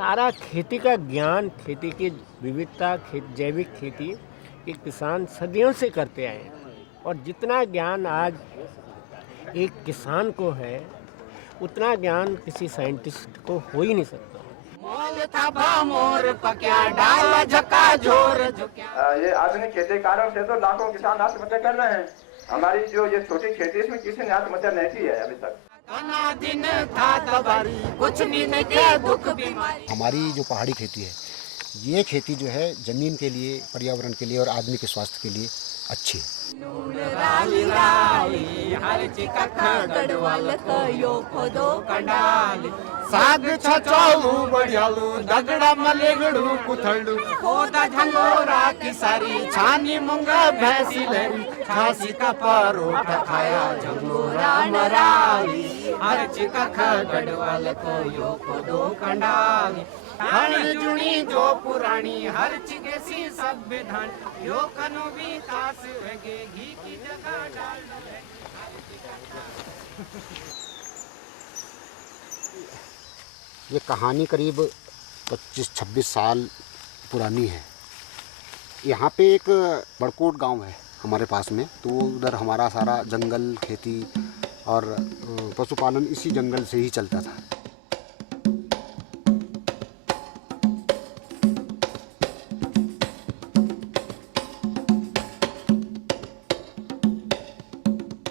सारा खेती का ज्ञान, खेती की विविधता, जैविक खेती ये किसान सदियों से करते आए हैं। और जितना ज्ञान आज एक किसान को है, उतना ज्ञान किसी साइंटिस्ट को हो ही नहीं सकता। ये आधुनिक खेती के कारण से तो लाखों किसान आत्महत्या कर रहे हैं। हमारी जो ये छोटी खेती इसमें किसी ने आत्महत्या नहीं की है अभी तक। हमारी जो पहाड़ी खेती है, ये खेती जो है जमीन के लिए, पर्यावरण के लिए और आदमी के स्वास्थ्य के लिए अच्छी है। साग छचालू बढ़ियालू दगड़ा मलेगड़ू कुथड़ू खोदा झंगोरा की सारी छानी मुंगा भैंसी लरी खांसी का परोठा खाया झंगोरा मराली हर चिका गढ़वाल को यो खोदो कंडाली हर जुनी जो पुरानी हर चिके सी संविधान यो कनु भी तास वगे घी की जगह डाल ये कहानी करीब 25-26 साल पुरानी है। यहाँ पे एक बड़कोट गांव है हमारे पास में, तो उधर हमारा सारा जंगल, खेती और पशुपालन इसी जंगल से ही चलता था।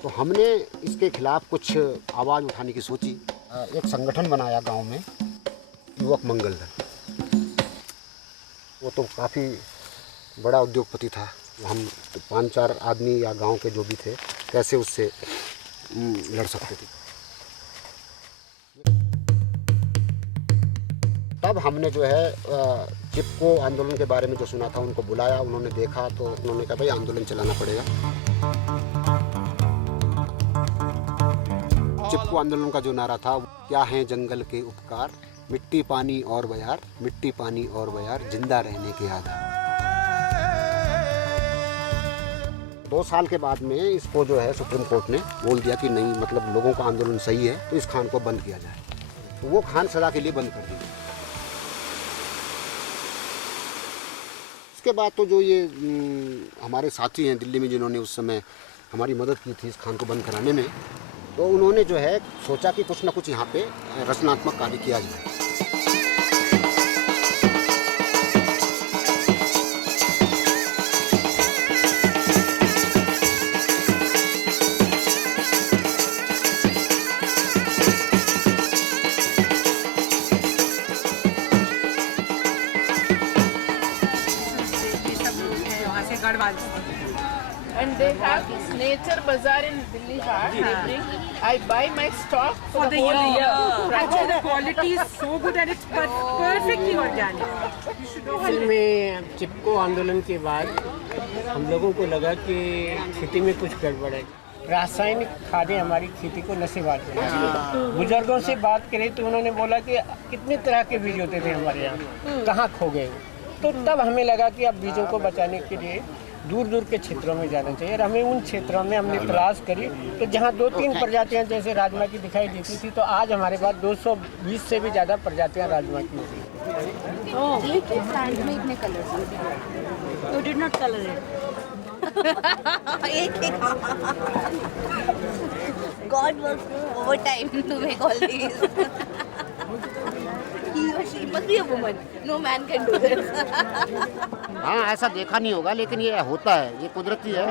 तो हमने इसके खिलाफ कुछ आवाज़ उठाने की सोची। एक संगठन बनाया गांव में, युवक मंगल दल। वो तो काफ़ी बड़ा उद्योगपति था। हम 5-4 आदमी या गांव के जो भी थे, कैसे उससे लड़ सकते थे। तब हमने जो है चिपको आंदोलन के बारे में जो सुना था उनको बुलाया। उन्होंने देखा तो उन्होंने कहा भाई आंदोलन चलाना पड़ेगा। चिपको आंदोलन का जो नारा था, क्या है जंगल के उपकार, मिट्टी पानी और बयार, मिट्टी पानी और बयार, जिंदा रहने के आधार। 2 साल के बाद में इसको जो है सुप्रीम कोर्ट ने बोल दिया कि नहीं, मतलब लोगों का आंदोलन सही है, तो इस खान को बंद किया जाए। तो वो खान सदा के लिए बंद कर दी। उसके बाद तो जो ये हमारे साथी हैं दिल्ली में, जिन्होंने उस समय हमारी मदद की थी इस खान को बंद कराने में, तो उन्होंने जो है सोचा कि कुछ ना कुछ यहाँ पे रचनात्मक कार्य किया जाए। And they have this nature bazaar in Delhi Haat. They bring, I buy my stock for the whole year. Actually, the quality is so good and it's perfectly organic. असल में चिपको आंदोलन के बाद हम लोगों को लगा कि खेती में कुछ गड़बड़ है। रासायनिक खादें हमारी खेती को नशेबाज बनाती। बुजुर्गों से बात करें तो उन्होंने बोला कि कितने तरह के बीज होते थे हमारे यहाँ, कहाँ खो गए। तो तब हमें लगा कि अब बीजों को बचाने के लिए दूर दूर के क्षेत्रों में जाना चाहिए। और हमें उन क्षेत्रों में हमने तलाश करी, तो जहाँ 2-3 प्रजातियाँ जैसे राजमा की दिखाई देती थी, तो आज हमारे पास 220 से भी ज़्यादा प्रजातियाँ राजमा की होती हैं। एक ही प्लांट में इतने कलर्स होते हैं। You did not color it. एक God works overtime to make all these. He or she must be a woman. No man can do this. हाँ, ऐसा देखा नहीं होगा, लेकिन ये होता है, ये कुदरती है।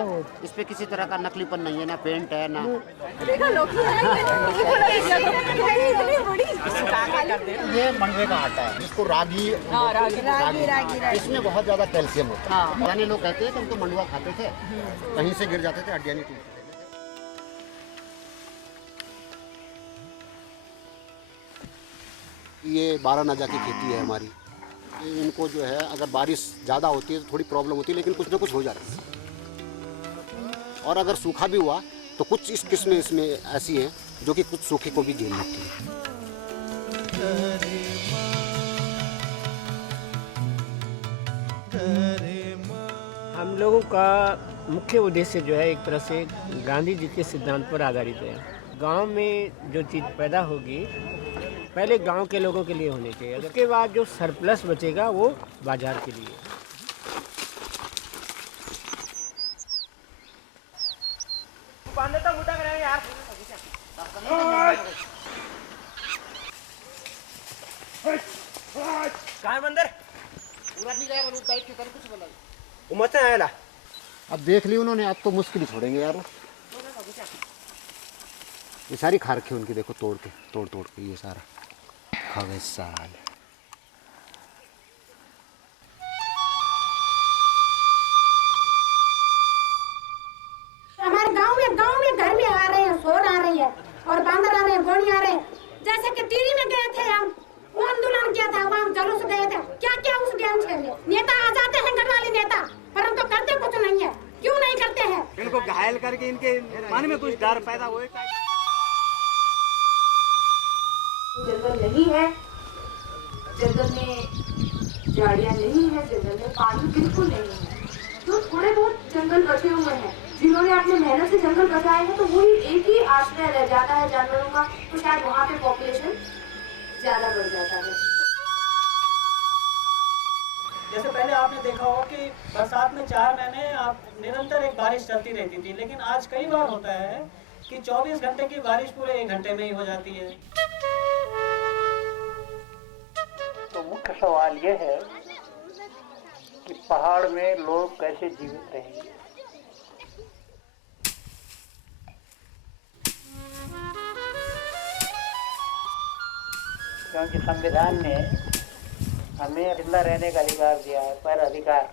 इस पे किसी तरह का नकलीपन नहीं है, ना पेंट है ना। ये मंडवे का आटा है, जिसको रागी, इसमें बहुत ज्यादा कैल्शियम होता है। पुराने लोग कहते हैं कि हम तो मंडवा खाते थे, कहीं से गिर जाते थे, हड्डियां नहीं टूटती। ये 12 नाजा की खेती है हमारी। इनको जो है अगर बारिश ज़्यादा होती है तो थोड़ी प्रॉब्लम होती है, लेकिन कुछ ना कुछ हो जाता है। और अगर सूखा भी हुआ तो कुछ इस किस्में इसमें ऐसी हैं जो कि कुछ सूखे को भी झेल लेती हैं। हम लोगों का मुख्य उद्देश्य जो है एक तरह से गांधी जी के सिद्धांत पर आधारित है। गांव में जो चीज़ पैदा होगी पहले गांव के लोगों के लिए होने चाहिए, उसके बाद जो सरप्लस बचेगा वो बाजार के लिए। अब देख ली उन्होंने, अब तो मुश्किल ही छोड़ेंगे यार। ये सारी खा रखी उनकी, देखो तोड़ के ये सारा खा गए साल। हमारे गांव में घर में आ रहे हैं, सोर आ रही है और बांदर आ रहे हैं, गोनी आ रहे हैं। जैसे कि टीवी में गए थे हम, वो आंदोलन किया था, वहाँ जुलूस गए थे, क्या उस गेम के लिए नेता आ जाते हैं, गढ़वाली नेता, परंतु तो करते कुछ नहीं है। क्यों नहीं करते हैं? इनको घायल करके इनके मन में कुछ डर पैदा हुए। जंगल नहीं है, जंगल में झाड़ियाँ नहीं है, जंगल में पानी बिल्कुल नहीं है। तो थोड़े बहुत जंगल बचे हुए हैं, जिन्होंने अपने मेहनत से जंगल बचाए हैं, तो वही एक ही आश्रय रह जाता है जानवरों का, तो शायद वहाँ पे पॉपुलेशन ज्यादा बढ़ जाता है। जैसे पहले आपने देखा होगा कि बरसात में 4 महीने आप निरंतर एक बारिश चलती रहती थी, लेकिन आज कई बार होता है कि 24 घंटे की बारिश पूरे 1 घंटे में ही हो जाती है। तो मुख्य सवाल ये है कि पहाड़ में लोग कैसे जीवित रहेंगे। क्योंकि संविधान ने हमें जिंदा रहने का अधिकार दिया है, पर अधिकार